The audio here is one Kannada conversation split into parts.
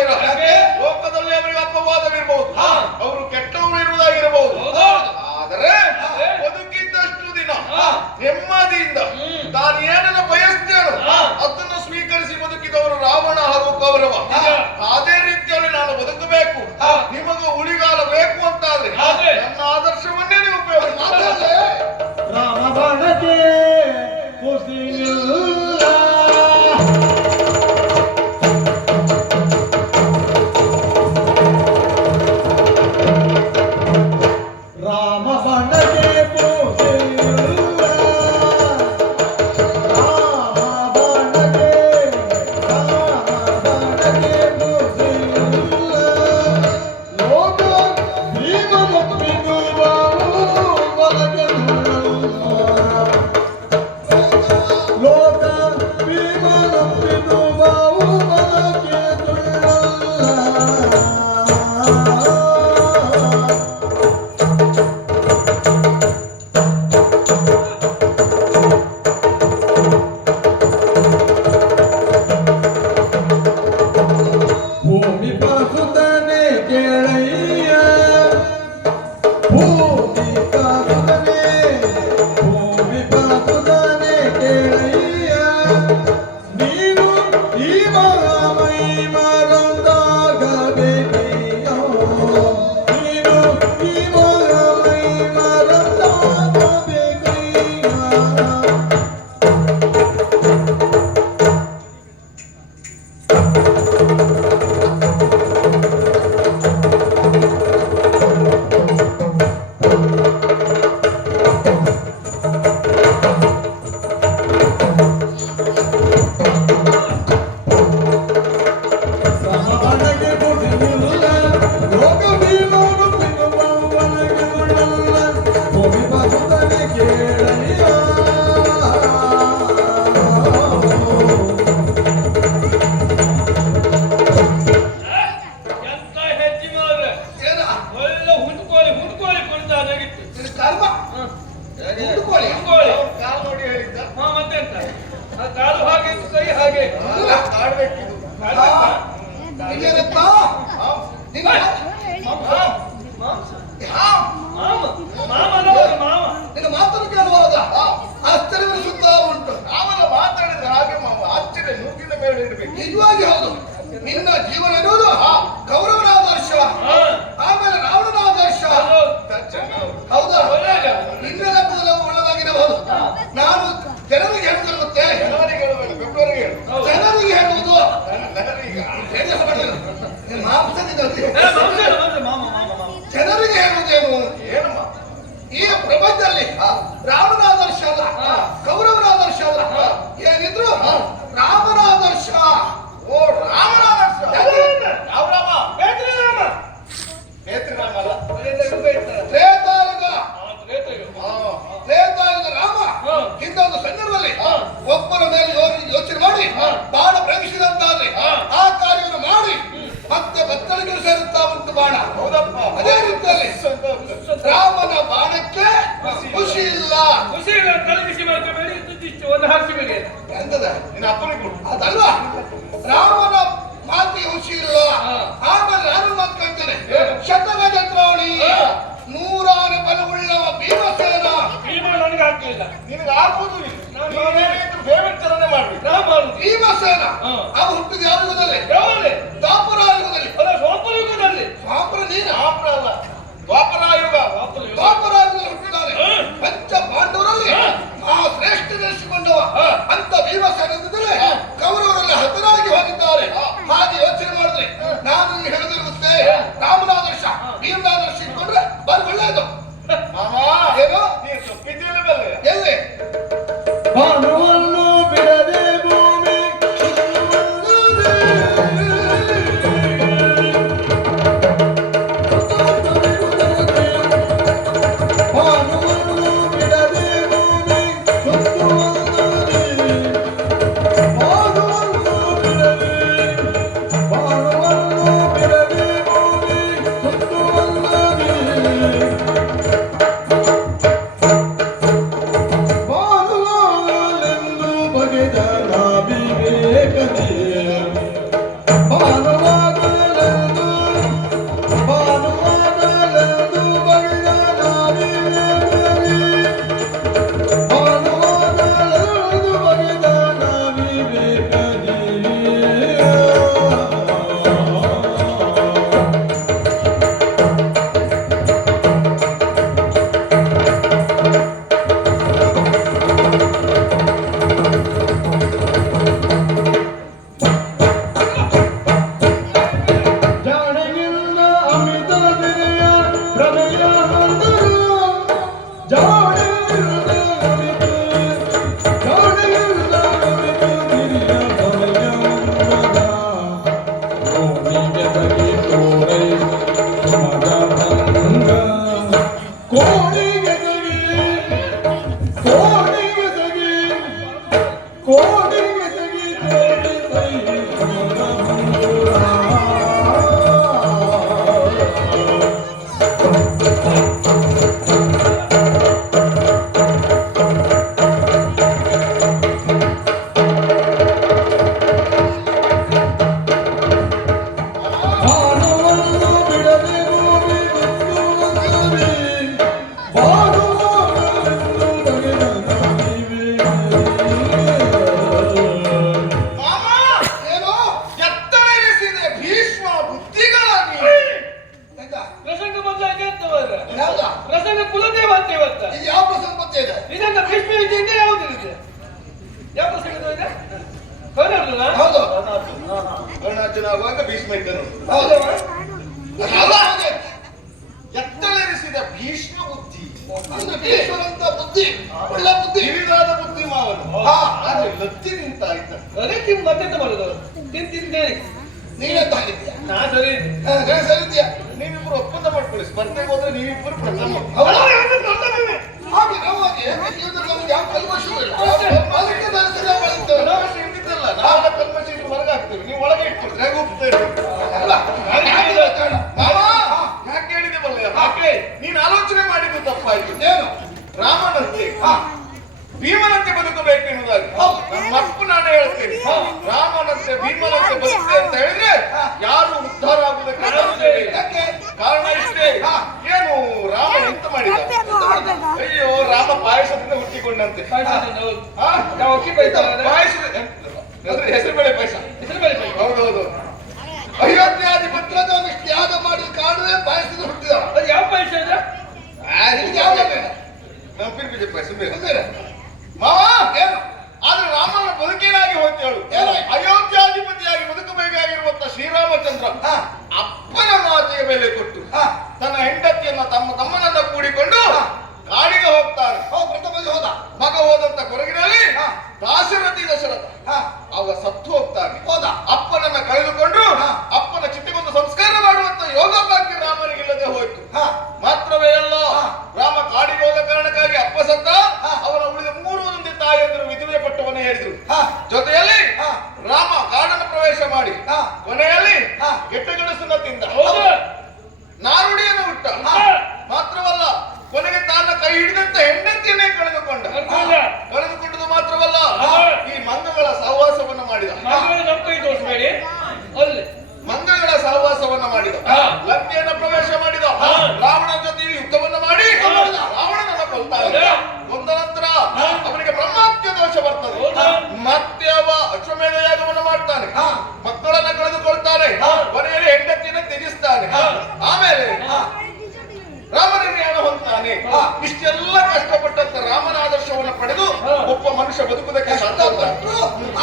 ಇಟ್ಕೊಳ್ಳಿರ. ಲೋಕದಲ್ಲಿ ಅವರಿಗೆ ಅಪವಾದವಿರಬಹುದು, ಅವರು ಕೆಟ್ಟವರು ಇರುವುದಾಗಿರಬಹುದು. ಆದರೆ ಬದುಕಿದ್ದಷ್ಟು ದಿನ ನೆಮ್ಮದಿಯಿಂದ ತಾನು ಏನನ್ನ ಬಯಸ್ತೇನೋ ಅದನ್ನು ಸ್ವೀಕರಿಸಿ ಬದುಕಿದವರು ರಾವಣ ಹಾಗೂ ಕೌರವ. ಅದೇ ರೀತಿಯಲ್ಲಿ ನಾನು ಬದುಕಬೇಕು, ನಿಮಗೆ ಉಳಿಗಾಲ ಬೇಕು ಅಂತಾದ್ರೆ ನನ್ನ ಆದರ್ಶವನ್ನೇ ನೀವು ಉಪಯೋಗಿಸಿ. ರಾಮಬಾಣಕ್ಕೆ ನಿಜವಾಗಿ ಹೌದು. ನಿನ್ನ ಜೀವನ ಎನ್ನುವುದು ಕೌರವನ ಆದರ್ಶ, ಆಮೇಲೆ ರಾವಣನ ಆದರ್ಶ. ಹೌದಾ? ನಿನ್ನ ಲೆಕ್ಕದಲ್ಲಿ ಒಳ್ಳೆದಾಗಿರಬಹುದು. ನಾನು ಜನರಿಗೆ ಹೇಳುವುದು ಗೊತ್ತೇ, ಜನರಿಗೆ ಹೇಳುವುದು ಜನರಿಗೆ ಹೇಳುವುದೇನು? ಈ ಪ್ರಪಂಚದಲ್ಲಿ ರಾಮನ ಆದರ್ಶ ಅಲ್ಲ, ಕೌರವನ ಆದರ್ಶ ಅಲ್ಲ, ಏನಿದ್ರು ರಾಮನ ಆದರ್ಶ. ಓ, ರಾಮನ ಆದರ್ಶ. ಯಾವ ರಾಮ? ತ್ರೇತಾಯುಗ ರಾಮ ಇಂದೊಂದು ಸಂದರ್ಭದಲ್ಲಿ ಒಬ್ಬರ ಮೇಲೆ ಯೋಚನೆ ಮಾಡಿ ಬಾಣ ಪ್ರವೇಶಿಸಿದಂತಾದ್ರೆ ಆ ಕಾರ್ಯವನ್ನು ಮಾಡಿ ಮತ್ತೆ ಬತ್ತಳಿಗೆ ಸೇರುತ್ತಾ ಉಂಟು ಬಾಣ. ಹೌದಪ್ಪ. ಅದೇ ರೀತಿಯಲ್ಲಿ ರಾಮನ ಬಾಣಕ್ಕೆ ಖುಷಿ ಇಲ್ಲ. ಎಂತದ ನಿನ್ನ ಅಪ್ಪನಿಗೆ ಕೊಡು. ಅದಲ್ವಾ, ರಾಮನ ಮಾತಿಗೆ ಖುಷಿ ಇಲ್ಲ. ಆಮೇಲೆ ನಾನು ಮಾತು ಕೇಳ್ತೇನೆ, ಶತಗಜತ್ರಾವಳಿ ನೂರಾರು ಬಲವುಳ್ಳವ ಭೀಮಸೇನ. ನಿನಗೆ ಆಗುವುದು ಬೇವಿನ ಮಾಡ್ಬೇಕು. ಭೀಮಸೇನ ಅವು ಹುಟ್ಟಿದ ಯಾವ ಯುಗದಲ್ಲಿ? ದ್ವಾಪರಾಯುಗದಲ್ಲಿ. ಸ್ವಾಪರ ನೀನು ಅಲ್ಲ, ದ್ವಾಪರಾಯುಗ. ದ್ವಾಪರಾಯುಗದಲ್ಲಿ ಹುಟ್ಟಿದ್ದಾರೆ. ಪಂಚ ಪಾಂಡವರಲ್ಲಿ ಆ ಶ್ರೇಷ್ಠ ನೆನೆಸಿಕೊಂಡವ ಅಂತ ಭೀಮಸೇನದಿಂದಲೇ ಕೌರವರಲ್ಲಿ ಹತರಾಗಿ ಹೋಗಿದ್ದಾರೆ. ಹಾಗೆ ಯೋಚನೆ ಮಾಡಿದ್ರೆ ನಾನು ಹೇಳದಿರುತ್ತೆ, ರಾಮನ ಆದರ್ಶ ಭೀಮನ ಆದರ್ಶ ಇಟ್ಕೊಂಡ್ರೆ ಬಾರಿ ಒಳ್ಳೆಯದು. ಏನು ಎಲ್ಲಿ ಭಾನುವನ್ನು ಬಿಡದೆ ಭೂಮಿ ಭೀಷ್ಮ ಇದ್ದನು. ಹೌದವ? ಅಲ್ಲ, ಎತ್ತಲೆರಿಸಿದ ಭೀಷ್ಮ ಬುದ್ಧಿ, ಅಂದ್ರೆ ಭೀಷ್ಮರಂತ ಬುದ್ಧಿ, ಒಳ್ಳೆ ಬುದ್ಧಿ, ಕಿರಿದಾದ ಬುದ್ಧಿ ಮಾವನು. ಹಾ. ಆದ್ರೆ ಲತ್ತಿ ನಿಂತಾಯ್ತ. ಅದಕ್ಕೆ ಮತ್ತೆಂತ ಮಾಡೋದು? ತಿಂತೇನೆ. ನೀನೆಂತ ಆಗಿದ್ಯಾ? ನಾ ಸರಿ. ಸರಿದ್ಯಾ? ನೀವಿಬ್ರು ಒಪ್ಪಂದ ಮಾಡ್ಕೊಳ್ಳಿ, ಸ್ಪರ್ಧೆಗೆ ಹೋದ್ರೆ ನೀವಿಬ್ರು ಪ್ರಥಮ. ಹೌದಾ? ಹಾಗೆ ನಾವು ಹಾಗೆ ಜೀವನದಲ್ಲಿ ನಮ್ಗೆ ಯಾವ ಕಲ್ಮಶವೂ ಇಲ್ಲ. ಅದಕ್ಕೆ ನಾನು ಸರಿಯಾಗಿ ಬಳಸ್ತೇವೆ. ಕಲ್ಮಶ ಇದ್ದಿದ್ದಲ್ಲ, ನಾವೆಲ್ಲ ಕಲ್ಮಶ ಇಟ್ಟು ಹೊರಗೆ ಹಾಕ್ತೇವೆ, ನೀವು ಒಳಗೆ ಇಟ್ಕೊಳ್ತೀರಿ, ಹೇಗೆ ಹೋಗ್ತೇವೆ. ಅಲ್ಲ, ಹಾಗೆ ಆಗಿಲ್ಲ ಕಾರಣ. ಮಾವ, ಯಾಕೆ ಹೇಳಿದೆ ಬಲ್ಲ? ಯಾಕೆ ನೀನು ಆಲೋಚನೆ ಮಾಡಿದ್ದು ತಪ್ಪಾಯ್ತು. ಏನು? ರಾಮನಂತೆ ಹಾ. ಭೀಮನಂತೆ ಬದುಕಬೇಕೆನ್ನುವುದಾಗಿ ಹೌದು. ನಮ್ಮ ಅಪ್ಪು ನಾನು ಹೇಳ್ತೇನೆ. ರಾಮನಂತೆ ಭೀಮನಂತೆ ಬದುಕುತ್ತೆ ಅಂತ ಹೇಳಿದ್ರೆ ಯಾರು ಉದ್ಧಾರ ಆಗುವುದಕ್ಕೆ ಸಾಧ್ಯವೇ ಇಲ್ಲ. ಯಾಕೆ? ಕಾರಣ ಇಷ್ಟೇ. ಏನು ರಾಮ ಎಂತ ಮಾಡಿದ? ಅಯ್ಯೋ, ರಾಮ ಪಾಯಸದಿಂದ ಹುಟ್ಟಿಕೊಂಡಂತೆ. ಹಾ? ಯಾವ ಅಕ್ಕಿ ಬೈತಾರ? ಪಾಯಸದ ಅಂದ್ರೆ ಹೆಸರುಬೇಳೆ ಪಾಯಸ. ಹೌದೌದು. ಅಯೋಧ್ಯಾಧಿಪತ್ರದ ತ್ಯಾಗ ಮಾಡಿ ಕಾರಣವೇ ಪಾಯಸದ ಹುಟ್ಟಿದ. ಅದು ಯಾವ ಪಾಯಸ ಇದೆ? ನಿಮ್ಗೆ ಯಾವ ಬೇಕು? ನಮ್ಮ ಪಿರ್ಪಿಜೆ ಪಾಯಸ ಬೇಕು. ಬೇರೆ? ಮಾವ, ಏನು? ಆದ್ರೆ ರಾಮನ ಬದುಕೇನಾಗಿ ಹೋಯ್ತು ಹೇಳು. ಏನಾಯ್ತು? ಅಯೋಧ್ಯಾಧಿಪತಿಯಾಗಿ ಬದುಕಬೇಕಾಗಿರುವಂತ ಶ್ರೀರಾಮಚಂದ್ರ ಹಾ. ಅಪ್ಪನ ಮಾತಿಗೆ ಬೆಲೆ ಕೊಟ್ಟು ಹಾ. ತನ್ನ ಹೆಂಡತಿಯನ್ನ ತಮ್ಮನನ್ನ ಕೂಡಿಕೊಂಡು ಕಾಡಿಗೆ ಹೋಗ್ತಾನೆ. ಪ್ರಥಮದಲ್ಲಿ ಹೋದ. ಮಗ ಹೋದಂತ ಕೊರಗಿನಲ್ಲಿ ಹಾ. ದಾಶರಥಿ ದಶರಥ ಹಾ. ಅವ ಸತ್ತು ಹೋಗ್ತಾನೆ. ಹೋದ. ಅಪ್ಪನನ್ನ ಕಳೆದುಕೊಂಡು ಹಾ. ಅಪ್ಪನ ಚಿತೆಗೊಂದು ಸಂಸ್ಕಾರ ಮಾಡುವಂತ ಯೋಗ ಭಾಗ್ಯ ರಾಮನಿಗಿಲ್ಲದೆ ಹೋಯ್ತು. ಹಾ. ಮಾತ್ರವೇ ಅಲ್ಲ, ಹಾ. ರಾಮ ಕಾಡಿಗೆ ಹೋದ ಕಾರಣಕ್ಕಾಗಿ ಅಪ್ಪ ಸತ್ತ. ಹಾ. ಅವನ ಉಳಿದ 3 ಮಂದಿ ತಾಯಿಯಂದರು ವಿಧವೆ ಪಟ್ಟವನ್ನ ಹೇಳಿದ್ರು. ಹಾ. ಜೊತೆಯಲ್ಲಿ ಹಾ. ರಾಮ ಕಾಡನ್ನು ಪ್ರವೇಶ ಮಾಡಿ ಹಾ. ಕೊನೆಯಲ್ಲಿ ಹಾ. ಗೆಟ್ಟಗಣಸನ್ನ ತಿಂದ. ಹೌದು. ನಾರುಡಿಯನ್ನು ಹುಟ್ಟ. ಹಾ. ಮಾತ್ರವಲ್ಲ, ಕೊನೆಗೆ ತನ್ನ ಕೈ ಹಿಡಿದಂತ ಹೆಂಡತಿಯನ್ನೇ ಕಳೆದುಕೊಂಡ. ಕಳೆದುಕೊಂಡದು ಮಾತ್ರವಲ್ಲ, ಹಾ. ಈ ಮಂಗಗಳ ಸಹವಾಸವನ್ನ ಮಾಡಿದ. ನಮ್ಮ ಕೈ ತೋರಿಸಬೇಡಿ. ಅಲ್ಲಿ ಮಂಗಗಳ ಸಹವಾಸವನ್ನ ಮಾಡಿದ. ಹಾ. ಲಂಕೆಯನ್ನ ಪ್ರವೇಶ ಮಾಡಿದ. ಹಾ. ರಾವಣನ ಜೊತೆ ಯುದ್ಧವನ್ನ ಮಾಡಿ ರಾವಣನನ್ನ ಕೊಲ್ತಾನೆ. ಹೌದಾ? ಕೊಂದ ನಂತರ ಹಾ. ಅವನಿಗೆ ಬ್ರಹ್ಮಹತ್ಯೆ ದೋಷ ಬರ್ತದೆ. ಹೌದಾ? ಮತ್ತೆ ಅವ ಅಶ್ವಮೇಧ ಯಾಗವನ್ನ ಮಾಡ್ತಾನೆ. ಹಾ. ಮಕ್ಕಳನ್ನ ಕಳೆದುಕೊಳ್ತಾನೆ. ಹಾ. ಕೊನೆಯಲ್ಲಿ ಹೆಂಡತಿಯನ್ನ ತ್ಯಜಿಸ್ತಾನೆ. ಹಾ. ಆಮೇಲೆ ಹಾ. ರಾಮನಿರ್ಯಾಣ ಹೊಂದ್ತಾನೆ. ಹಾ. ಇಷ್ಟೆಲ್ಲ ಕಷ್ಟಪಟ್ಟಂತ ರಾಮನ ಆದರ್ಶವನ್ನು ಪಡೆದು ಹಾ. ಒಬ್ಬ ಮನುಷ್ಯ ಬದುಕುವುದಕ್ಕೆ ಸಾಧ್ಯ ಉಂಟಾ?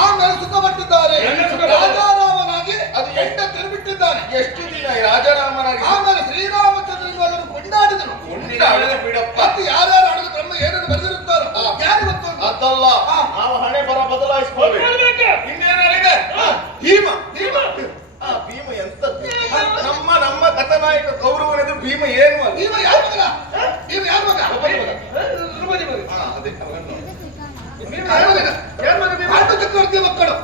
ಆಮೇಲೆ ಸುಖಪಟ್ಟಿದ್ದಾರೆ. ಎಲ್ಲ ಸುಖ. ರಾಜಾರಾಮನಾಗಿ ಅದು ಹೆಂಡತಿಯನ್ನು ಬಿಟ್ಟಿದ್ದಾನೆ. ಎಷ್ಟು ದಿನ ಈ ರಾಜಾರಾಮನಾಗಿ ಆಮೇಲೆ ಶ್ರೀರಾಮಚಂದ್ರನಿಗೆ ಅದನ್ನು ಕೊಂಡಾಡಿದನು. ಕೊಂಡಾಡಿದ ಬಿಡಪ್ಪ. ಮತ್ತೆ ಯಾರ್ಯಾರು ಆಡಲು ಬ್ರಹ್ಮ ಏನನ್ನು ಬರೆದಿರುತ್ತಾರೋ ಯಾರು ಗೊತ್ತು? ಅದಲ್ಲ, ಹಾ. ನಾವು ಹಣೆ ಬರ ಬದಲಾಯಿಸ್ಕೊಳ್ಬೇಕು. ಇನ್ನೇನಿದೆ? ಭೀಮ. ಭೀಮ. ಭೀಮ ಎಂತದ್ದು? ನಮ್ಮ ಕಥಾನಾಯಕ ಕೌರವನೆದು ಭೀಮ ಏನು ಅಲ್ಲ. ಭೀಮ ಯಾರ ಮಗನ? ಭೀಮ ಯಾರ ಮಗ? ದ್ರೌಪದಿ ಮಗ. ಅದೇ ಭೀಮ ಯಾರ ಮಗ? ಯಾರ ಮಗ ಭೀಮ? ಪಾಂಡು ಚಕ್ರವರ್ತಿಯ ಮಕ್ಕಳು.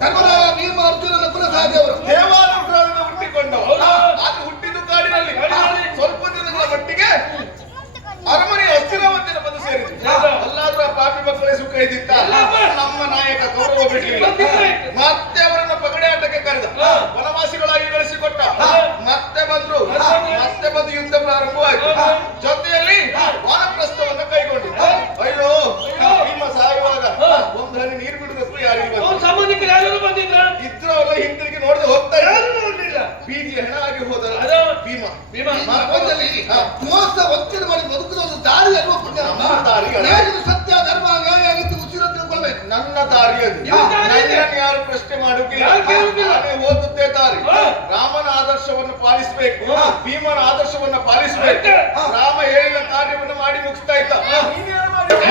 ಧರ್ಮದ ಭೀಮ ಅರ್ಜುನ ನಕುಲ ಸಹದೇವರು. ದೇವಾನುಗ್ರಹದಿಂದ ಹುಟ್ಟಿಕೊಂಡವ. ಹೌದಾ? ಅದು ಹುಟ್ಟಿದ್ದು ಕಾಡಿನಲ್ಲಿ. ಕಾಡಿನಲ್ಲಿ. ಸ್ವಲ್ಪ ದಿನಗಳ ಮಟ್ಟಿಗೆ ಅರಮನೆ ಹಸ್ತಿನಾವತಿನ ಬಂದು ಸೇರಿದ್ರು. ಹೌದಾ? ಅಲ್ಲಾದ್ರೂ ಆ ಪಾಪಿ ಮಕ್ಕಳೇ ಸುಖ ಇದ್ದಿತ್ತ? ಇಲ್ಲಪ್ಪ. ನಮ್ಮ ನಾಯಕ ಕೌರವ ಬಿಡ್ಲಿಲ್ಲ. ಬಂದಿದ್ದಾಯ್ತು. ಮತ್ತೆ ಅವರನ್ನ ಪಗಡೆಯಾಟಕ್ಕೆ ಕರೆದ. ಹಾ. ವನವಾಸಿಗಳಾಗಿ ಬೆಳೆಸಿಕೊಟ್ಟ. ಹಾ. ಮತ್ತೆ ಬಂದ್ರು. ಹಾ. ಮತ್ತೆ ಬಂದು ಯುದ್ಧ ಪ್ರಾರಂಭವಾಯಿತು. ಹಾ. ಜೊತೆಯಲ್ಲಿ ವಾನಪ್ರಸ್ಥವನ್ನ ಕೈಗೊಂಡು. ಹಾ. ಅಯ್ಯೋ, ಹಾ. ಭೀಮ ಸಾಯುವಾಗ ಹಾ. ಒಂದು ಹನಿ ನೀರು ಬಿಡುವುದಕ್ಕೂ ಯಾರಿಗೆ ಅವ್ರ ಬಂತು? ಸಂಬಂಧಿಕರು ಯಾರು ಬಂದಿದ್ರ? ಇದ್ರವಲ್ಲ ಹಿಂದಿರುಗಿ ನೋಡದೆ ಹೋಗ್ತಾ ಯಾರು ಇದ್ದಾರೆ. ನೋಡ್ಲಿಲ್ಲ. ಬೀದಿ ಹೆಣ ಆಗಿ ಹೋದಲ್ಲ ಅದು ಭೀಮ. ಭೀಮ. ಈ ಪ್ರಪಂಚದಲ್ಲಿ ಹಾ. ಮೋಸ ವಂಚನೆ ಮಾಡಿ ಬದುಕುವ ಒಂದು ದಾರಿ ಅಲ್ವಾ ಪುಣ್ಯ? ನಮ್ಮ ದಾರಿ ಅಲ್ಲ. ಏನು ಸತ್ಯ ಧರ್ಮ ನ್ಯಾಯ ಆಗಿದ್ದು ಉಸಿರ ತಿಳ್ಕೊಳ್ಬೇಕು. ನನ್ನ ದಾರಿ ಅದು. ನಿಮ್ಮ ದಾರಿ ಇದೆ. ನನ್ನನ್ನು ಯಾರು ಪ್ರಶ್ನೆ ಮಾಡುವುದಿಲ್ಲ. ಯಾರು ಕೇಳುವುದಿಲ್ಲ. ನಾನೇ ಓದುತ್ತೇ ದಾರಿ. ಹಾ. ರಾಮನ ಆದರ್ಶವನ್ನು ಪಾಲಿಸಬೇಕು. ಹಾ. ಭೀಮನ ಆದರ್ಶವನ್ನು ಪಾಲಿಸಬೇಕು. ಹಾ. ರಾಮ ಹೇಳಿದ ಕಾರ್ಯವನ್ನು ಮಾಡಿ ಮುಗಿಸ್ತಾ ಇದ್ದ. ನೀನೇನು ಮಾಡಿದೆ?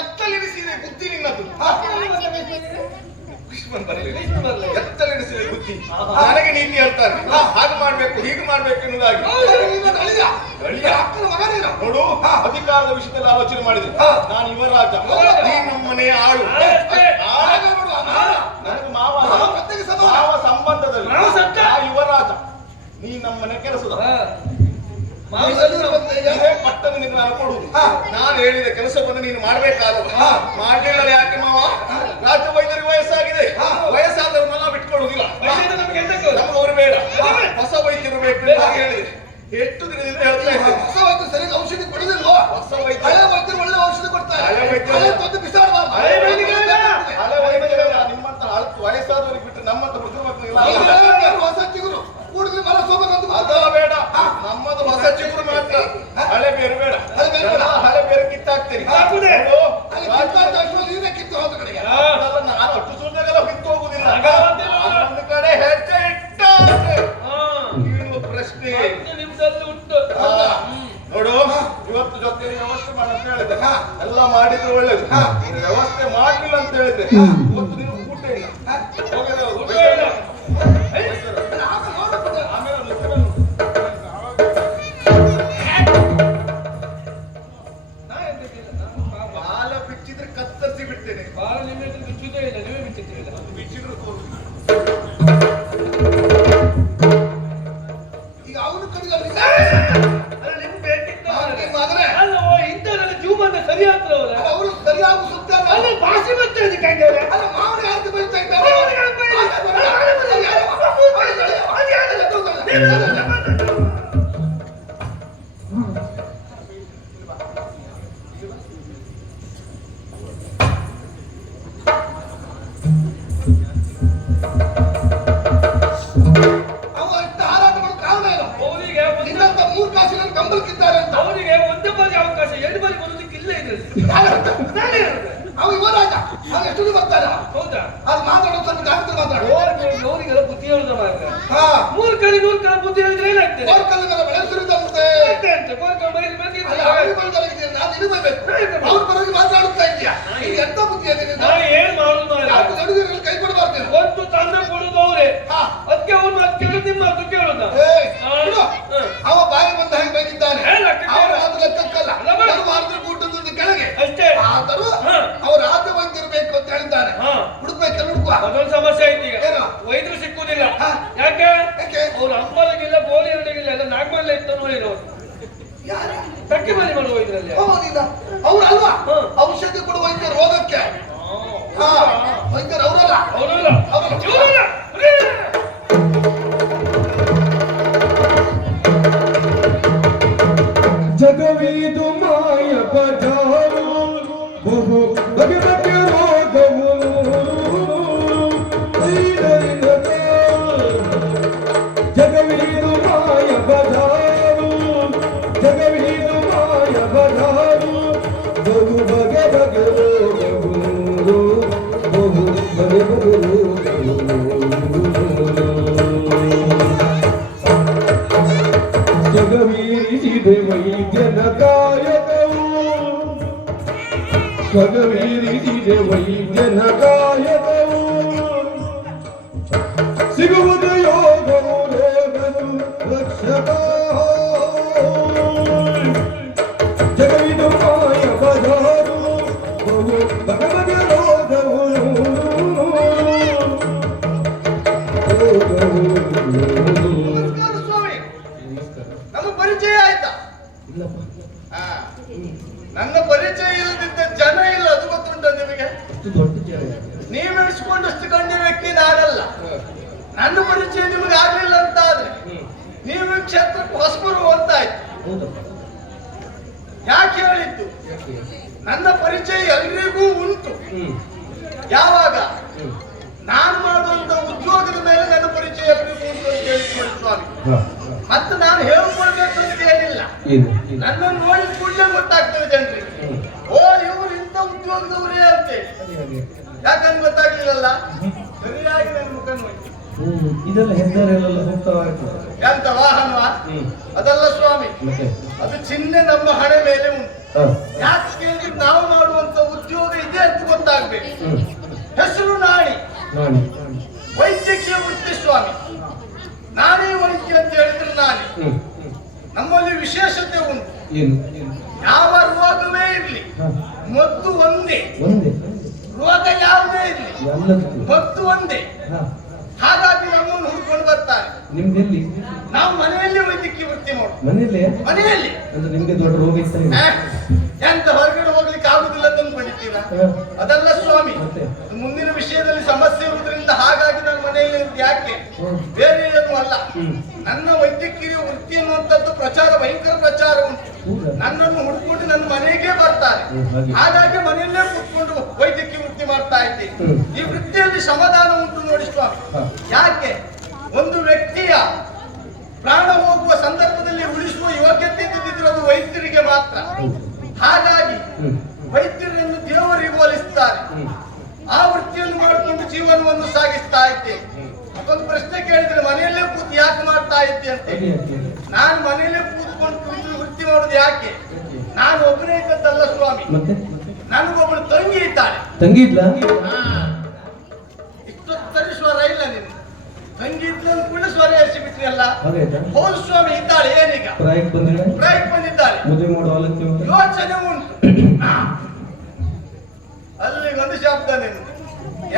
ಎತ್ತಲೆನಿಸಿದೆ ಬುದ್ಧಿ ನಿನ್ನದು. ಭೀಷ್ಮನ್ ಬರಲಿಲ್ಲ. ಎತ್ತಲೆನಿಸಿದೆ ಬುದ್ಧಿ. ನನಗೆ ನೀತಿ ಹೇಳ್ತಾರೆ, ಹಾಗೆ ಮಾಡ್ಬೇಕು ಹೀಗೆ ಮಾಡ್ಬೇಕು ಎನ್ನುವುದಾಗಿ. ನೀನು ಅಳಿಯ. ಅಳಿಯ. ಅಕ್ಕನ ಮಗ ನೀನು. ನೋಡು, ಅಧಿಕಾರದ ವಿಷಯದಲ್ಲಿ ಆಲೋಚನೆ ಮಾಡಿದೆ. ನಾನು ಯುವರಾಜ, ನೀನು ನಮ್ಮನೆಯ ಆಳು. ಹಾಗೆ ನೋಡು, ಅಮ್ಮ. ನನಗೆ ಮಾವ ಮಾವ ಕತ್ತೆಗೆ ಸಮ. ಮಾವ ಸಂಬಂಧದಲ್ಲಿ ಮಾವ ಸತ್ತ. ಆ ಯುವರಾಜ, ನೀ ನಮ್ಮನೆ ಕೆಲಸದ. ಮಾಂಸದಲ್ಲಿರುವಂತೆ ಈಗ ಇದೇ ಪಟ್ಟನ್ನು ನಿನಗೆ ನಾನು ಕೊಡುವುದು. ನಾನು ಹೇಳಿದ ಕೆಲಸವನ್ನು ನೀನು ಮಾಡಬೇಕಾದವ. ಮಾಡಲಿಲ್ಲ ಯಾಕೆ ಮಾವ? ರಾಜ್ಯ ವೈದ್ಯರಿಗೆ ವಯಸ್ಸಾಗಿದೆ. ವಯಸ್ಸಾದವ್ರನ್ನೆಲ್ಲ ಬಿಟ್ಕೊಳ್ಳುವುದಿಲ್ಲ. ವೈದ್ಯರು ನಮ್ಗೆ ಎಂತಕ್ಕೆ? ನಮ್ಗೆ ಅವರು ಬೇಡ, ಹೊಸ ವೈದ್ಯರು ಬೇಕು ಅಂತ ಹೇಳಿದೆ. ಎಷ್ಟು ದಿನದಿಂದ ಹೇಳ್ತಾ ಇದ್ದೇನೆ. ಹೊಸ ವೈದ್ಯರು ಸರಿಯಾಗಿ ಔಷಧಿ ಕೊಡುದಿಲ್ವಾ? ಹೊಸ ವೈದ್ಯ ಹಳೆ ವೈದ್ಯರು ಒಳ್ಳೆ ಔಷಧಿ ಕೊಡ್ತಾರೆ. ಹಳೆ ವೈದ್ಯರು- ಹಳೆ ತಂದು ಬಿಸಾಡಬಾರ್ದು. ಹಳೆ ವೈದ್ಯರಲ್ಲ. ಹಳೆ ವೈದ್ಯರಲ್ಲ, ನಿಮ್ಮಂತ ವಯಸ್ಸಾದವರಿಗೆ ಬಿಟ್ಟು ನಮ್ಮಂತ ಮೃದು ಮಕ್ಕಳಿಲ್ಲ. ಹೊಸ ಚಿಗುರು ಕೂಡಿದ್ರೆ ಮರ ಸೋಮಗಂದು ಅದ ಬೇಡ, ನಮ್ಮದು ಹೊಸ ಚಿಗುರು ಮಾತ್ರ. ಹಳೆ ಬೇರೆ ಬೇಡ. ಹಳೆ ಬೇರೆ ಬೇಡ. ಹಳೆ ಬೇರೆ ಕಿತ್ತಾಕ್ತೀರಿ. ಹಾಕುದೆ. ಅಲ್ಲಿ ಕಿತ್ತಾಟ ಅಷ್ಟರಲ್ಲಿ ನೀನೇ ಕಿತ್ತು ಹೋದ ಕಡೆಗೆ. ಅದಲ್ಲ, ನಾನು ಅಷ್ಟು ಸುಳ್ಳೆಲ್ಲ ಕಿತ್ತು ಹೋಗುದಿಲ್ಲ. ಹಾಗಾದ್ರೆ ಒಂದು ಕಡೆ ಹೆಜ್ಜೆ ಇಟ್ಟಾದ್ರೆ ಹಾ. ಏನು ಪ್ರಶ್ನೆ? ಅದು ನಿಮ್ದಲ್ಲಿ ಉಂಟು. ಆ, ನೋಡು, ಇವತ್ತು ಜೊತೆ ವ್ಯವಸ್ಥೆ ಮಾಡ ಅಂತ ಹೇಳಿದ್ರೆ ಎಲ್ಲ ಮಾಡಿದ್ರೆ ಒಳ್ಳೇದು. ನೀನು ವ್ಯವಸ್ಥೆ ಮಾಡ್ಲಿಲ್ಲ ಅಂತ ಹೇಳಿದ್ರೆ ಇವತ್ತು ನೀನು ಊಟ ಇಲ್ಲ. ಹೋಗಿದ್ರೆ ಊಟ ಇಲ್ಲ. ಆಮೇಲೆ ಒಂದು ಲೆಕ್ಕ ಬಂದು. ನಾ ಎಂತಕ್ಕಿಲ್ಲ, ನಾನು ಪಾಪ. ಬಾಲ ಬಿಚ್ಚಿದ್ರೆ ಕತ್ತರಿಸಿ ಬಿಡ್ತೇನೆ. ಬಾಳ ನಿಮ್ಮ ಹೆಸರು ಬಿಚ್ಚುದೇ ಇಲ್ಲ, ನೀವೇ ಬಿಚ್ಚುತ್ತೀರಲ್ಲ. ಅದು ಬಿಚ್ಚಿದ್ರು ತೋರು. ಈಗ ಅವನು ಕಡೆಗೆ ಅಲ್ಲ, ನಿಮ್ಗೆ ಬೇಕಿತ್ತು ಮಗನೇ ಅಲ್ಲ, ಓ, ಇಂಥವರೆಲ್ಲ ಜೀವನ ಸರಿ ಆಗ್ತದೆ ಅವರ. ಅವರು ಸರಿಯಾಗಿ ಸುತ್ತ ಅಲ್ಲ, ಭಾಷೆ ಮತ್ತೆ ಅದಕ್ಕೆ ಹಂಗವ್ರೆ. ಅಲ್ಲ ಮಾವನ ಯಾಕೆ ಬೈತಾ ಇದ್ದಾರೆ? ಅವ ಇಷ್ಟು ಹಾರಾಟ ಮಾಡೋ ಕಾರಣ ಏನು? ಅವರಿಗೆ ನಿನ್ನಂತ ಮೂರು ಕಾಸಿನಲ್ಲಿ ಕಂಬಲ್ಕಿದ್ದಾರೆ ಅಂತ. ಅವರಿಗೆ ಒಂದೇ ಬಾರಿ ಅವಕಾಶ, ಎರಡು ಬಾರಿ ಬರೋದಕ್ಕೆ ಇಲ್ಲ ಇದ್ರಲ್ಲಿ. ನಾನೇ ಹೇಳಿದೆ. ಅವ ಯುವರಾಜ, ಅವ ಎಷ್ಟು ಬರ್ತಾನೆ? ಹೌದಾ? ಅದು ಮಾತಾಡೋದು ಸ್ವಲ್ಪ ಜಾಗ್ರತೆ ಮಾತಾಡು. ಅವರಿಗೆಲ್ಲ ಬುದ್ಧಿ ಹೇಳುದ ಮಾತ್ರ. ಹಾ ನೂರು ಕಡೆ ಬುದ್ಧಿ ಹೇಳಿದ್ರೆ ಏನಾಗ್ತದೆ? ಕೋರ್ಕಲ್ ಮೇಲೆ ಬೆಳೆಸಿರುತ್ತಂತೆ. ನಾನು ನಿನಗೆ ಬೈಬೇಕು. ಅವ್ರ ಪರವಾಗಿ ಮಾತಾಡುತ್ತಾ ಇದೆಯಾ? ಈಗ ಎಂತ ಬುದ್ಧಿ ಇದೆ ನಿಂದು? ನಾನು ಏನ್ ಮಾಡುದು ಯಾಕೆ ನಡುವಿನಲ್ಲಿ ಕೈ ಕೊಡಬಾರ್ದು ನೀವು? ಒಂದು ತಂದೆ ಕೊಡುದು ಅವರೇ. ಹಾ. ಅದಕ್ಕೆ ಅವ್ರು ಮಾತು ಕೇಳುದು, ನಿಮ್ಮ ಮಾತು ಕೇಳುದ. ಏಯ್, ಬಿಡು. ಅವ ಬಾಯಿ ಬಂದ ಹಾಗೆ ಬೈದಿದ್ದಾನೆ. ಏ, ಲೆಕ್ಕಕ್ಕೆ ಅವರ ಮಾತು ಲೆಕ್ಕಕ್ಕಲ್ಲ. ಅಲ್ಲ ಬಾ. ನಾನು ಮಾಡಿದ್ರೆ ಕೂಟದಿಂದ ಕೆಳಗೆ ಅಷ್ಟೇ. ಆದರೂ ಹಾ. ಅವ್ರ ರಾಜ್ಯ ವೈದ್ಯರು ಅಂತ ಹೇಳಿದ್ದಾನೆ. ಹಾ. ಹುಡುಕ್ಬೇಕಲ್ಲ, ಹುಡುಕುವ. ಅದೊಂದು ಸಮಸ್ಯೆ ಐತಿ ಈಗ. ಏನು? ವೈದ್ಯರು ಸಿಕ್ಕುದಿಲ್ಲ. ಹಾ. ಯಾಕೆ? ಯಾಕೆ? ಅವ್ರು ಅಂಬಲಗಿಲ್ಲ, ಗೋಲಿ ಎರಡಿಗಿಲ್ಲ, ಎಲ್ಲ ನಾಗಮಲ್ಲ ಇತ್ತು ನೋಡಿ. ಯಾರು? ತಕ್ಕಿ ಮನೆ ಮಾಡುವ ಇದ್ರಲ್ಲಿ. ಹೌದಿಲ್ಲ, ಅವ್ರಲ್ವಾ ಹಾ. ಔಷಧಿ ಕೊಡುವ ವೈದ್ಯ ರೋಗಕ್ಕೆ. ಹಾ, ವೈದ್ಯರು ಅವರಲ್ಲ. ಅವರಲ್ಲ, ಅವರಲ್ಲ. ಇವರಲ್ಲ. ಜಗವಿದು ಮಾಯ ಬಜಾರು ಬಹು ಬಗೆ ಬಗೆ ರೋಗವು ಜಗವಿದು ಮಾಯ ಬಜಾರು ಜಗವಿದು ಮಾಯ ಬಜಾರು ಬಹು ಬಗೆ ಬಗೆ ರೋಗವು ಬಹು ಬಗೆ ಬಗೆ ಜಗವೀರಿಸಿದೆ ವೈದ್ಯನ ಕಾಯಕವು ಜಗವೀರಿಸಿದೆ ವೈದ್ಯನ ಕಾಯಕವು ಸಿಗುವುದು ಯೋಗವು ರೋಗವು ರಕ್ಷಕ ಜಗವಿದು ಮಾಯ ಬಜಾರು ಬಹು ಬಗೆ ಬಗೆ ರೋಗವು ನಮಸ್ಕಾರ ಸ್ವಾಮಿ. ನಮ್ಮ ಪರಿಚಯ ಆಯ್ತಾ? ಇಲ್ಲಪ್ಪ ಆ, ನನ್ನ ಪರಿಚಯ ಇಲ್ಲದಿದ್ದ ಜನ ಇಲ್ಲ, ಅದು ಗೊತ್ತುಂಟ ನಿಮಗೆ? ಅಷ್ಟು ದೊಡ್ಡ ಜನ ನೀವು ಇಳಿಸ್ಕೊಂಡಷ್ಟು ಕಂಡ ವ್ಯಕ್ತಿ ನಾನಲ್ಲ. ನನ್ನ ಪರಿಚಯ ನಿಮಗೆ ಆಗ್ಲಿಲ್ಲ ಅಂತ ಆದ್ರೆ ನೀವು ಈ ಕ್ಷೇತ್ರಕ್ಕೆ ಹೊಸಬರು ಅಂತಾಯ್ತು. ಹೌದಪ್ಪ ಯಾಕೆ ಹೇಳಿದ್ದು? ಯಾಕೆ ನನ್ನ ಪರಿಚಯ ಎಲ್ರಿಗೂ ಉಂಟು. ಯಾವಾಗ ಹ್ಮ್ ನಾನು ಮಾಡುವಂತ ಉದ್ಯೋಗದ ಮೇಲೆ ನನ್ನ ಪರಿಚಯ ಎಲ್ರಿಗೂ ಉಂಟು ಅಂತ ಹೇಳಿಕೊಳ್ಳಿ ಸ್ವಾಮಿ. ಹಾ ಮತ್ತೆ ನಾನು ಹೇಳ್ಕೊಳ್ಬೇಕು ಅಂತ ಏನಿಲ್ಲ. ಇದು ಇದು ನನ್ನನ್ನು ನೋಡಿ ಕೂಡಲೇ ಗೊತ್ತಾಗ್ತದೆ ಜನರಿಗೆ. ಓ, ಇವರು ಇಂಥ ಉದ್ಯೋಗದವರೇ ಅಂತೇಳಿ. ಯಾಕಂದ್ರೆ ಗೊತ್ತಾಗ್ಲಿಲ್ಲಲ್ಲ, ಸರಿಯಾಗಿ ನನ್ನ ಮುಖ ನೋಡಿ. ಇದೆಲ್ಲ ಹೆದ್ದಾರಿಯಲ್ಲೆಲ್ಲ ಹೋಗ್ತಾ ಇರ್ತದೆ ಎಂತ ವಾಹನವಾ? ಅದಲ್ಲ ಸ್ವಾಮಿ, ಮತ್ತೆ ಅದು ಚಿಹ್ನೆ ನಮ್ಮ ಹಣೆ ಮೇಲೆ ಉಂಟು. ಹಾ ಯಾಕೆ ಕೇಳಿದ್ರೆ ನಾವು ಮಾಡುವಂತ ಉದ್ಯೋಗ ಇದೆ ಅಂತ ಗೊತ್ತಾಗ್ಬೇಕು. ಹ್ಮ್ ಹೆಸರು ನಾಣಿ, ನಾಣಿ ವೈದ್ಯಕೀಯ ವೃತ್ತಿ ಸ್ವಾಮಿ. ನಾನೇ ವೈದ್ಯ ಅಂತ ಹೇಳಿದ್ರೆ ನಾನೇ. ಹ್ಮ್ ನಮ್ಮಲ್ಲಿ ವಿಶೇಷತೆ ಉಂಟು. ಏನು ಏನು ಯಾವ ರೋಗವೇ ಇರ್ಲಿ ಹಾ ಮದ್ದು ಒಂದೇ. ಒಂದೇ ರೋಗ ಯಾವುದೇ ಇರ್ಲಿ ಎಲ್ಲದಕ್ಕೂ ಮದ್ದು ಒಂದೇ. ಹಾ ಹಾಗಾಗಿ ನಮ್ಮನ್ನು ಹುಡ್ಕೊಂಡು ಬರ್ತಾರೆ. ನಿಮ್ದೆಲ್ಲಿ ನಾವು ಮನೆಯಲ್ಲಿ ವೈದ್ಯಕೀಯ ವೃತ್ತಿ ನೋಡು. ಮನೆಯಲ್ಲೇ ಮನೆಯಲ್ಲಿ ಅಂದ್ರೆ ನಿಮ್ಗೆ ದೊಡ್ಡ ರೋಗ ಇತ್ತ ಆ, ಎಂತ ಹೊರಗಡೆ ಹೋಗ್ಲಿಕ್ಕೆ ಆಗುದಿಲ್ಲ ಅಂತ ಅನ್ಕೊಂಡಿದ್ದೀರಾ? ಹಾ. ಅದಲ್ಲ ಸ್ವಾಮಿ, ಮತ್ತೆ? ಮುಂದಿನ ವಿಷಯದಲ್ಲಿ ಸಮಸ್ಯೆ ಇರುವುದರಿಂದ ಹಾಗಾಗಿ ನಾನು ಮನೆಯಲ್ಲಿ ಬಂದದ್ದು ಯಾಕೆ? ಹ್ಮ್. ಬೇರೆ ಏನೂ ಅಲ್ಲ. ಹ್ಮ್. ನನ್ನ ವೈದ್ಯಕೀಯ ವೃತ್ತಿ ಅನ್ನುವಂಥದ್ದು ಪ್ರಚಾರ, ಭಯಂಕರ ಪ್ರಚಾರ ಉಂಟು. ಹೌದಾ? ನನ್ನನ್ನು ಹುಡ್ಕೊಂಡು ನನ್ನ ಮನೆಗೆ ಬರ್ತಾರೆ. ಹಾಗೆ. ಹಾಗಾಗಿ ಮನೆಯಲ್ಲೇ ಕೂತ್ಕೊಂಡು ವೈದ್ಯಕೀಯ ವೃತ್ತಿ ಮಾಡ್ತಾ ಇದ್ದೀನಿ. ಹ್ಮ್. ಈ ವೃತ್ತಿಯಲ್ಲಿ ಸಮಾಧಾನ ಉಂಟು ನೋಡಿ ಸ್ವಾಮಿ. ಹಾ. ಯಾಕೆ? ಒಂದು ವ್ಯಕ್ತಿಯ ಪ್ರಾಣ ಹೋಗುವ ಸಂದರ್ಭದಲ್ಲಿ ಉಳಿಸುವ ಯೋಗ್ಯತೆ ಇದ್ದಿದ್ರೆ ಅದು ವೈದ್ಯರಿಗೆ ಮಾತ್ರ. ಹೌದು. ಹಾಗಾಗಿ ಹ್ಮ್. ವೈದ್ಯರನ್ನು ದೇವರಿಗೆ ಹೋಲಿಸುತ್ತಾರೆ. ಹ್ಮ್. ಆ ವೃತ್ತಿಯನ್ನು ಮಾಡಿಕೊಂಡು ಜೀವನವನ್ನು ಸಾಗಿಸ್ತಾ ಇದ್ದೇನೆ. ಅದೊಂದು ಪ್ರಶ್ನೆ ಕೇಳಿದ್ರೆ ಮನೆಯಲ್ಲೇ ಕೂತು ಯಾಕೆ ಮಾಡ್ತಾ ಇದ್ದೆ ಅಂತ. ಹಾಗೆ ಯಾಕೆ? ನಾನು ಮನೆಯಲ್ಲೇ ಕೂತ್ಕೊಂಡು ವೃತ್ತಿ ಮಾಡುದು ಯಾಕೆ? ಯಾಕೆ? ನಾನು ಒಬ್ಬನೇ ಇದ್ದದ್ದಲ್ಲ ಸ್ವಾಮಿ. ಮತ್ತೆ ನನಗೊಬ್ಬಳು ತಂಗಿ ಇದ್ದಾಳೆ. ತಂಗಿ ಇದ್ಲಾ? ಇಷ್ಟೊತ್ತಲ್ಲಿ ಸ್ವರ ಇಲ್ಲ ನಿನ್ನ ತಂಗಿ ಇದ್ಲಂದು ಕೂಡ ಸ್ವರ ಏರಿಸಿ ಬಿಟ್ರಿ ಅಲ್ಲ. ಹಾಗಾಯ್ತಾ? ಹೌದು ಸ್ವಾಮಿ, ಇದ್ದಾಳೆ. ಏನೀಗ ಪ್ರಾಯಕ್ಕೆ ಬಂದಿಲ್ಲ? ಪ್ರಾಯಕ್ಕೆ ಬಂದಿದ್ದಾಳೆ. ಮದುವೆ ಮಾಡೋ ಆಲೋಚನೆ ಉಂಟಾ? ಯೋಚನೆ ಉಂಟು. ಅಲ್ಲಿ ಒಂದು ಶಬ್ದ ನಿಂದು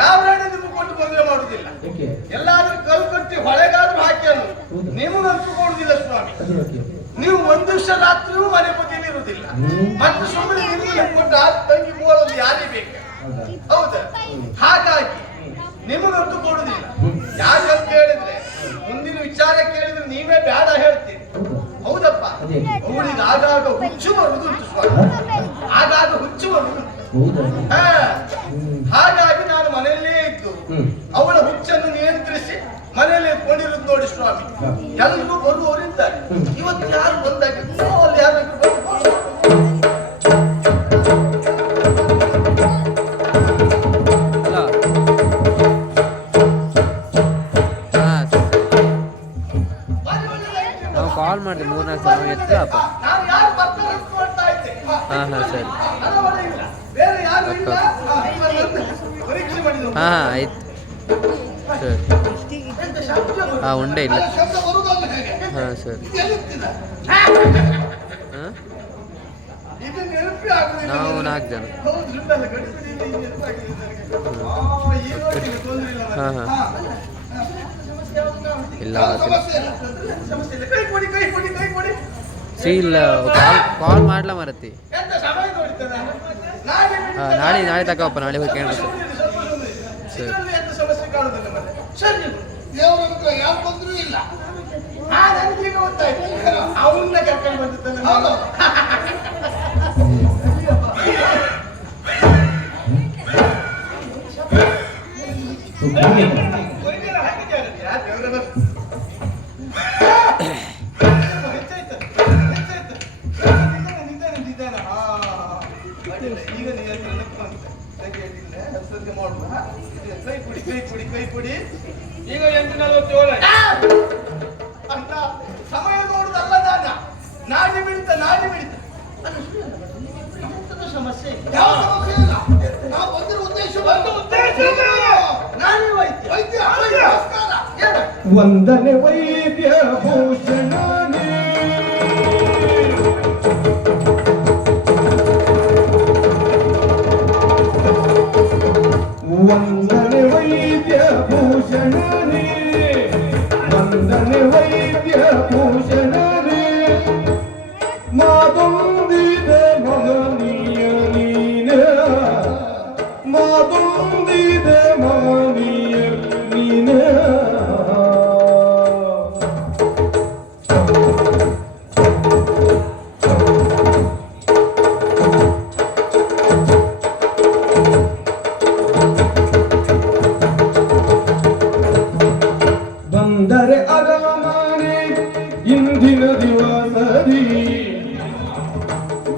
ಯಾವ ನಿಮ್ಗೆ ಕೊಟ್ಟು ಮದುವೆ ಮಾಡುದಿಲ್ಲ. ಯಾಕೆ? ಎಲ್ಲಾದ್ರೂ ಕಲ್ ಕಟ್ಟಿ ಹೊಳೆಗಾದ್ರೂ ಹಾಕಿ ಅನ್ನು ಹೌದಾ? ನಿಮಗಂತೂ ಕೊಡುದಿಲ್ಲ ಸ್ವಾಮಿ. ಅದು ಯಾಕೆ? ನೀವು ಒಂದು ದಿವಸ ರಾತ್ರಿಯೂ ಮನೆ ಬದಿಯಲ್ಲಿ ಇರುವುದಿಲ್ಲ. ಮತ್ತೆ ಸುಮ್ಮನೆ ನಿಮಗೆ ಕೊಟ್ಟು ಆ ತಂಗಿ ಮೂವರಲ್ಲಿ ಯಾರೇ ಬೇಕು. ಹೌದಾ? ಹೌದಾ? ಹಾಗಾಗಿ ನಿಮಗಂತೂ ಕೊಡುದಿಲ್ಲ. ಯಾಕಂತ ಹೇಳಿದ್ರೆ ಮುಂದಿನ ವಿಚಾರ ಕೇಳಿದ್ರೆ ನೀವೇ ಬೇಡ ಹೇಳ್ತೀರಿ. ಹೌದಾ? ಹೌದಪ್ಪ. ಅದೇ. ಅವಳಿಗೆ ಆಗಾಗ ಹುಚ್ಚು ಬರುವುದುಂಟು ಸ್ವಾಮಿ. ಆಗಾಗ ಹುಚ್ಚು ಬರುವುದುಂಟು. ಹೌದಾ? ಹಾ. ಹಾಗಾಗಿ ನಾನು ಮನೆಯಲ್ಲೇ ಇದ್ದು ಹ್ಮ್. ಅವಳ ಹುಚ್ಚನ್ನು ನಿಯಂತ್ರಿಸಿ ಮನೆಯಲ್ಲಿ ಇಟ್ಕೊಂಡಿರೋದು ನೋಡಿ ಸ್ವಾಮಿ. ಹಾ. ಎಲ್ಲರೂ ಬರುವವರಿದ್ದಾರೆ. ಹ್ಮ್. ಇವತ್ತು ಯಾರು ಬಂದಾಗ ಅಲ್ಲಿ ಯಾರಾದ್ರೂ ಬಂದು ನಾವು ಕಾಲ್ ಮಾಡಿದೆ 3-4 ಸಲ ಎತ್ತಪ್ಪ. ನಾನು ಯಾರು ಬರ್ತಾರೆ ಅಂತ ನೋಡ್ತಾ ಇದ್ದೆ. ಸರಿ. ಅಲ್ಲವಲ್ಲ ಇಲ್ಲ. ಬೇರೆ ಯಾರು ಇಲ್ಲ. ಪರೀಕ್ಷೆ ಮಾಡಿದ್ರು. ಆಯ್ತು ಸರಿ. ಎಂತ ಶಬ್ದ ಬರುವುದು? ಉಂಡೆ ಇಲ್ಲ. ಅಲ್ಲಿ ಶಬ್ದ ಬರುವುದಲ್ಲ ಹೇಗೆ? ಸರಿ. ಇದು ಎಲ್ಲಿತ್ತಿದೆ? ಇದು ನೆನಪೇ ಆಗುದಿಲ್ಲ. ನಾವು 4 ಜನ. ಹೌದು, ಉಂಟಲ್ಲ, ಗಡಿಬಿಡಿಯಲ್ಲಿ ನೆನಪಾಗಿದೆ ನನಗೆ. ಈ ನೋಡಿದ್ರೆ ತೊಂದ್ರೆ ಇಲ್ಲ ಮಾರ್ರೆ. ಹಾ. ಸಮಸ್ಯೆ ಯಾವ್ದು ಕಾಣುದಿಲ್ಲ. ಇಲ್ಲ ಸಮಸ್ಯೆ ಇಲ್ಲ. ಸಮಸ್ಯೆ ಇಲ್ಲ. ಕೈ ಕೊಡಿ, ಕೈ ಕೊಡಿ, ಕೈ ಕೊಡಿ. ಇಲ್ಲ ಕಾಲ್ ಮಾಡ್ಲಾ ಮರತಿ. ಎಂತ ಸಮಯ ನೋಡಿದ್ದೆ ನಾನು? ನಾಳೆ ಬಿಟ್ಟು ನಾಳೆ ತಗೋಪ್ಪ, ನಾಳೆ ಹೋಗಿ ಕೇಳ್ಬೇಕು. ಸ್ವಲ್ಪ ಸುಮ್ಮನೆ. ಸರಿ. ಇದರಲ್ಲಿ ಎಂತ ಸಮಸ್ಯೆ ಕಾಣುದಿಲ್ಲ ಮಾರ್ರೆ. ಸರಿ ಬಿಡು. ದೇವರ ಅನುಗ್ರಹ ಯಾರು ಬಂದ್ರೂ ಇಲ್ಲ. ನನಗೀಗ ಗೊತ್ತಾಯ್ತು. ಅವನ್ನ ಕರ್ಕೊಂಡು ಬಂದಿದ್ದಾನೆ. ಹೌದು. ವೈದ್ಯರ ಹಾಕಿದ್ದಾರೆ. ಯಾರು ದೇವರನ್ನ? ಹೆಚ್ಚಾಯ್ತು. ನಿಧಾನ. ಅಡ್ಡಿಲ್ಲ. ಈಗ ನಿಯಂತ್ರಣ ಬಂತು. ಸರಿ, ಅಡ್ಡಿಲ್ಲ. ಸದ್ಯ ಮಾಡುವ. ಕೈ ಕೊಡಿ, ಕೈ ಕೊಡಿ, ಕೈ ಕೊಡಿ. ಈಗ 8:47 ಅಣ್ಣ, ಸಮಯ ನೋಡುದಲ್ಲ ನಾನ. ನಾಡಿ ಬಿಡಿತ. ಅದು ಸುಳ್ಳಲ್ಲ ಮಾರ್ರೆ. ಎಂತದು ಸಮಸ್ಯೆ ಇಲ್ಲ. ಯಾವ ಸಮಸ್ಯೆ ಇಲ್ಲ. ನಾವು ಬಂದಿರೋ ಉದ್ದೇಶ ನಾನೇ ವೈದ್ಯ. ವೈದ್ಯ ನಮಸ್ಕಾರ. ಏನು? ವಂದನೆ ವೈದ್ಯ ಭೂಷಣನೇ. ವಂದನೆ ವೈದ್ಯ ಭೂಷಣನೇ. ವಂದನೆ ವೈದ್ಯ ಭೂಷಣನೇ. ಮಾತೊಂದಿದ ಮಹನೀಯ ನೀನೆ. ಮಾತೊಂದಿದ ಮಹನೀಯ ನೀನೆ. ಬಂದರೆ ಅರಮನೆ ಇಂದಿನ ದಿವಸದಿ.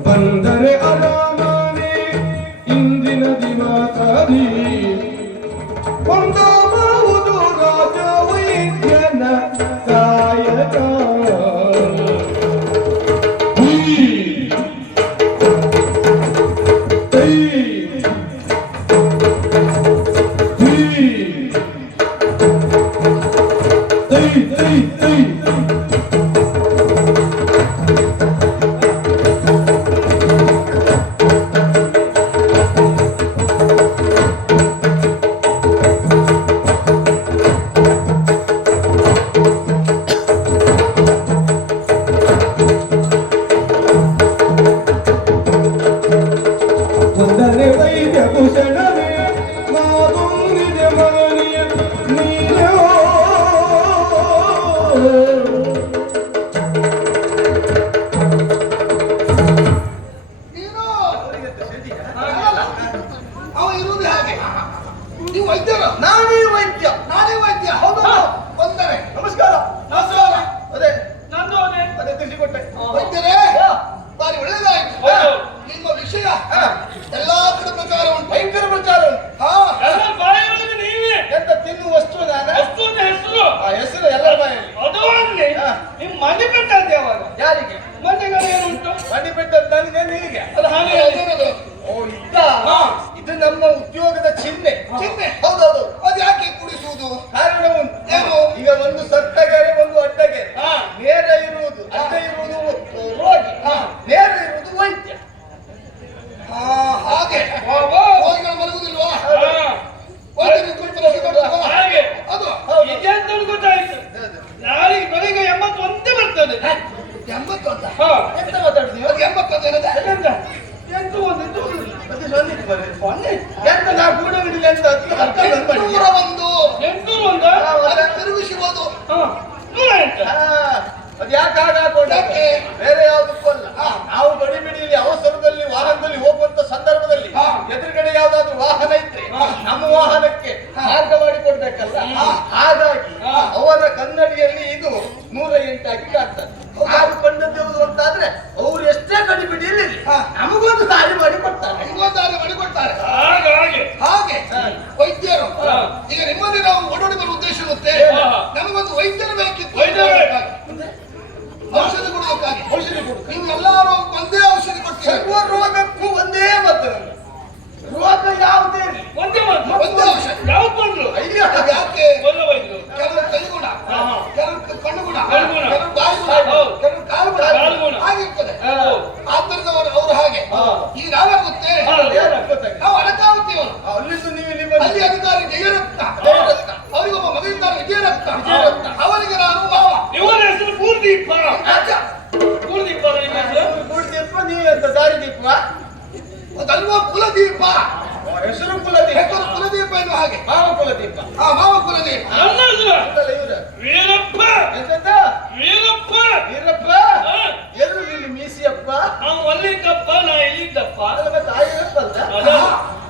ಬಂದರೆ ಅರಮನೆ ಇಂದಿನ ದಿವಸದಿ. ಕೊಂಡಬಹುದು ರಾಜ ವೈದ್ಯನ ಕಾಯಕ. ನೀವು ವೈದ್ಯರು? ನಾನೇ ವೈದ್ಯ. ನಾನೇ ವೈದ್ಯ. ಹೌದು. ಬಂದರೆ ನಮಸ್ಕಾರ. ನಮಸ್ಕಾರ. ಅದೇ ನಂದು ಅದೇ. ಅದೇ ತಿಳಿಸಿಕೊಟ್ಟೆ. ವೈದ್ಯರೇ, ಬಾರಿ ಒಳ್ಳೆಯದಾಯ್ತು. ಹೌದು. ನಿಮ್ಮ ವಿಷಯ ಎಲ್ಲಾ ಕಡೆ ಪ್ರಚಾರ ಉಂಟು. ಭಯಂಕರ ಪ್ರಚಾರ ಉಂಟು. ಹಾ, ಎಲ್ಲ ಬಾಯಿಯೊಳಗೆ ನೀವೇ ಎಂತ ತಿನ್ನುವ ವಸ್ತು ನಾನು ವಸ್ತು ಅಂತ ಹೆಸರು ಆ ಹೆಸರು ಎಲ್ಲರ ಬಾಯಲ್ಲಿ. ಅದು ಆಗ್ಲಿ ಹಾ. ನಿಮ್ ಮನೆ ಕಟ್ಟದ್ದು ಯಾವಾಗ? ಯಾರಿಗೆ ಮನೆಗಳು ಏನುಂಟು? ಮನೆ ಬಿಟ್ಟದ್ದು ನನಗೆ ನಿನಗೆ. ಅದು ಹಾಗೆ ಅದೇನದು? ಓ ಇದ್ದ. ಇದು ನಮ್ಮ ಉದ್ಯೋಗದ ಚಿಹ್ನೆ. ಚಿಹ್ನೆ? ಹೌದೌದು. ಅದು ಯಾಕೆ ಕುಡಿಸುವುದು? ಕಾರಣ ಉಂಟು. ಏನು? ಈಗ ಒಂದು ಸತ್ತಗೆರೆ ಒಂದು ಅಡ್ಡಗೆರೆ. ಹಾ. ನೇರ ಇರುವುದು ಅಡ್ಡ ಇರುವುದು ರೋಗಿ. ನೇರ ಇರುವುದು ವೈದ್ಯ. ಹಾ, ಹಾಗೆ ಬಾಬಾ. ರೋಗಿಗಳು ಮಲಗುದಿಲ್ವಾ? ಹಾ. ವೈದ್ಯರಿಗೆ ಕುರಿತು ಲಸಿಕೆ ಕೊಡ್ತಲ್ವಾ? ಹಾಗೆ ಅದು ಹೌದು. ಇದೆಂತ ಗೊತ್ತಾಯ್ತು. ನಾಳೆಗೆ ಬೆಳಿಗ್ಗೆ 81 ಬರ್ತದೆ. 80 ಅಂತ. ಹಾ. ಎಂತ ಮಾತಾಡುದು ನೀವು? ಅದು 80 ಏನದ? ಎಂತ? ಎಂಟು ಒಂದು ಇದು ಒಂದು. ಅದು ಸೊನ್ನೆ ಬನ್ನಿ. ಸೊನ್ನೆ? ಎಂತ ನಾ ಕೂಡ ಬಿಡಲಿ ಅಂತ ಅದಕ್ಕೆ ಅರ್ಥ ಬಂದ್ಬಿಡಿ. 801. 801? ಅದನ್ನು ತಿರುಗಿಸುವುದು. ಹಾ. 108. ಅದು ಯಾಕೆ ಹಾಗಾಕೊಂಡು? ಯಾಕೆ? ಬೇರೆ ಯಾವುದಕ್ಕೂ ಅಲ್ಲ. ನಾವು ಗಡಿಬಿಡಿಯಲ್ಲಿ ಅವಸರದಲ್ಲಿ ವಾಹನದಲ್ಲಿ ಹೋಗುವಂತ ಸಂದರ್ಭದಲ್ಲಿ ಎದುರುಗಡೆ ಯಾವ್ದಾದ್ರು ವಾಹನ ಇದ್ರೆ ನಮ್ಮ ವಾಹನಕ್ಕೆ ಮಾರ್ಗ ಮಾಡಿಕೊಡ್ಬೇಕಲ್ಲ. ಹಾಗಾಗಿ ಅವರ ಕನ್ನಡಿಯಲ್ಲಿ ಇದು 108 ಆಗಿ ಕಾಣ್ತದೆ. ನಾವು ಕಂಡದ್ದು ಯಾವುದು ಅಂತಾದ್ರೆ ಅವ್ರು ಎಷ್ಟೇ ಗಡಿಬಿಡಿಯಲ್ಲಿ ಇರ್ಲಿ, ನಮಗೊಂದು ದಾರಿ ಮಾಡಿ ಕೊಡ್ತಾರೆ. ನಿಮಗೊಂದಾಗಿ ಮಾಡಿಕೊಡ್ತಾರೆ. ಹಾಗೆ ಹಾಗೆ ವೈದ್ಯರು ಈಗ ನಿಮ್ಮಲ್ಲಿ ನಾವು ಓಡಾಡಿ ಬರುವ ಉದ್ದೇಶ ಗೊತ್ತೇ? ಹಾ. ನಮಗೊಂದು ವೈದ್ಯರು ಬೇಕಿತ್ತು. ವೈದ್ಯರು ಬೇಕು. ಔಷಧಿ ಕೊಡೋದಕ್ಕಾಗಿ. ಔಷಧಿ ಕೊಡು. ನೀವು ಎಲ್ಲರೂ ಒಂದೇ ಔಷಧಿ ಕೊಡ್ತೀರಿ. ಸರ್ವ ರೋಗಕ್ಕೂ ಒಂದೇ ಮದ್ದು. ರೋಗ ಯಾವುದೇ ಇರ್ಲಿ ಒಂದೇ ಮಾತು. ಒಂದೇ ಔಷಧಿ. ಯಾವ್ದು ಬಂದ್ರು? ಅಯ್ಯೋ, ಅದು ಯಾಕೆ? ಒಳ್ಳೆ ವೈದ್ಯರು. ಕೆಲವರು ಕೈಗುಣ, ಹಾ. ಕೆಲವರು ಕಣ್ಣುಗುಣ, ಕಣ್ಣುಗುಣ. ಕೆಲವರು ಬಾಯಿಗುಣ, ಹೌದು. ಕೆಲವರು ಕಾಲುಗುಣ. ಕಾಲುಗುಣ. ಹಾಗಿರ್ತದೆ. ಹೌದು. ಆದ್ದರಿಂದ ಅವರು ಹಾಗೆ. ಹಾ. ಈಗ ನಾವಾಗುತ್ತೆ ಹೌದು. ಏನು ಗೊತ್ತಾಗಿ ನಾವು ಅಡಕಾಗುತ್ತೀವರು. ಅಲ್ಲಿಂದ ನೀವು ಇಲ್ಲಿ ಅಲ್ಲಿ ಬಂದು ಅಧಿಕಾರಿ ಜಯರತ್ನ. ಜಯರತ್ನ. ಅವರಿಗೊಬ್ಬ ಮಗ ಇದ್ದಾರೆ ವಿಜಯರತ್ನ. ವಿಜಯರತ್ನ. ಅವರಿಗೆ ನಾನು ಮಾವ. ಇವರ ಹೆಸರು ಪೂರ್ದೀಪ. ರಾಜ. ಪೂರ್ದೀಪ ನಿಮ್ಮ ಹೆಸರು? ಕೂಡ್ದೀಪ, ನೀವೆಂತ ದಾರಿ ದೀಪ? ಅದಲ್ವಾ ಕುಲದೀಪ. ಹೆಸರು ಕುಲದೀಪ. ಹೆಸರು ಕುಲದೀಪ ಎನ್ನುವ ಹಾಗೆ. ಮಾವ ಕುಲದೀಪ. ಮಾವ ಕುಲದೀಪ. ನನ್ನ ಹೆಸರು ಅಂತಲ್ಲ ಇವ್ರ ವೀರಪ್ಪ. ಎಂತಂತ? ವೀರಪ್ಪ. ವೀರಪ್ಪ. ಹಾ. ಎಲ್ಲಿ ನಿನ್ನ ಮೀಸಿಯಪ್ಪ? ನಾವು ಅಲ್ಲಿದ್ದಪ್ಪ, ನಾ ಇಲ್ಲಿದ್ದಪ್ಪ. ಅದರ ಮತ್ತೆ ಆಗಿರಪ್ಪ ಅಲ್ಲ? ಅದ.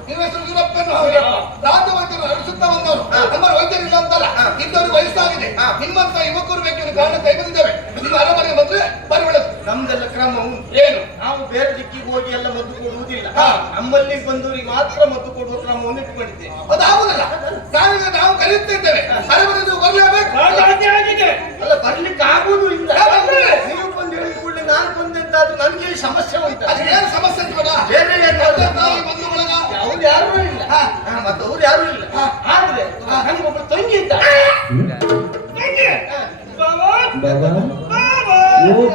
ನಿಮ್ಮ ಹೆಸರು ವೀರಪ್ಪ ಎನ್ನುವ ಹಾಗೆ. ರಾಜ್ಯ ವೈದ್ಯರು ನಡೆಸುತ್ತಾ ಬಂದವರು. ನಮ್ಮ ವೈದ್ಯರಿಲ್ಲ ಅಂತಲ್ಲ, ಇದ್ದವರಿಗೆ ವಯಸ್ಸಾಗಿದೆ. ನಿಮ್ಮಂತ ಯುವಕರು ಬೇಕೆಂದು ಕಾರಣ ಕೈ ಬಂದಿದ್ದೇವೆ. ನಿಮ್ಮ ಅರಮನೆಗೆ ಬಂದ್ರೆ ಬರಿ ಒಳ್ಳೆದು. ನಮ್ದೆಲ್ಲ ಕ್ರಮ ಉಂಟು. ಏನು? ನಾವು ಬೇರೆ ದಿಕ್ಕಿಗೆ ಹೋಗಿ ಎಲ್ಲ ಮದ್ದು ಕೊಡುವುದಿಲ್ಲ. ನಮ್ಮಲ್ಲಿ ಬಂದವರಿಗೆ ಮಾತ್ರ ಮದ್ದು ಕೊಡುವ ಕ್ರಮವನ್ನು ಇಟ್ಟುಕೊಂಡಿದ್ದೇವೆ. ಅದಾಗುದಿಲ್ಲ. ನಾವೀಗ ನಾವು ಕರೆಯುತ್ತಿದ್ದೇವೆ. ಅರಮನೆ ನೀವು ಬರಲೇಬೇಕು. ಹಾಗೆ ಆಗಿದೆ. ಅಲ್ಲ, ಬರ್ಲಿಕ್ಕೆ ಆಗುವುದು ಇಲ್ಲ. ಯಾಕಂದ್ರೆ? ನೀವು ಬಂದು ಹೇಳಿದ ಕೂಡಲೇ ನಾನು ಬಂದೆಂತಾದ್ರೂ ನನಗೆ ಈ ಸಮಸ್ಯೆ ಉಂಟು. ಅದು ಏನು ಸಮಸ್ಯೆ ಬೇಡ. ಬೇರೆ ಏನು ತಾಯಿ ಬಂಧು ಬಳಗ ಅವ್ರು ಯಾರೂ ಇಲ್ಲ. ಮತ್ತೆ ಅವ್ರು ಯಾರೂ ಇಲ್ಲ.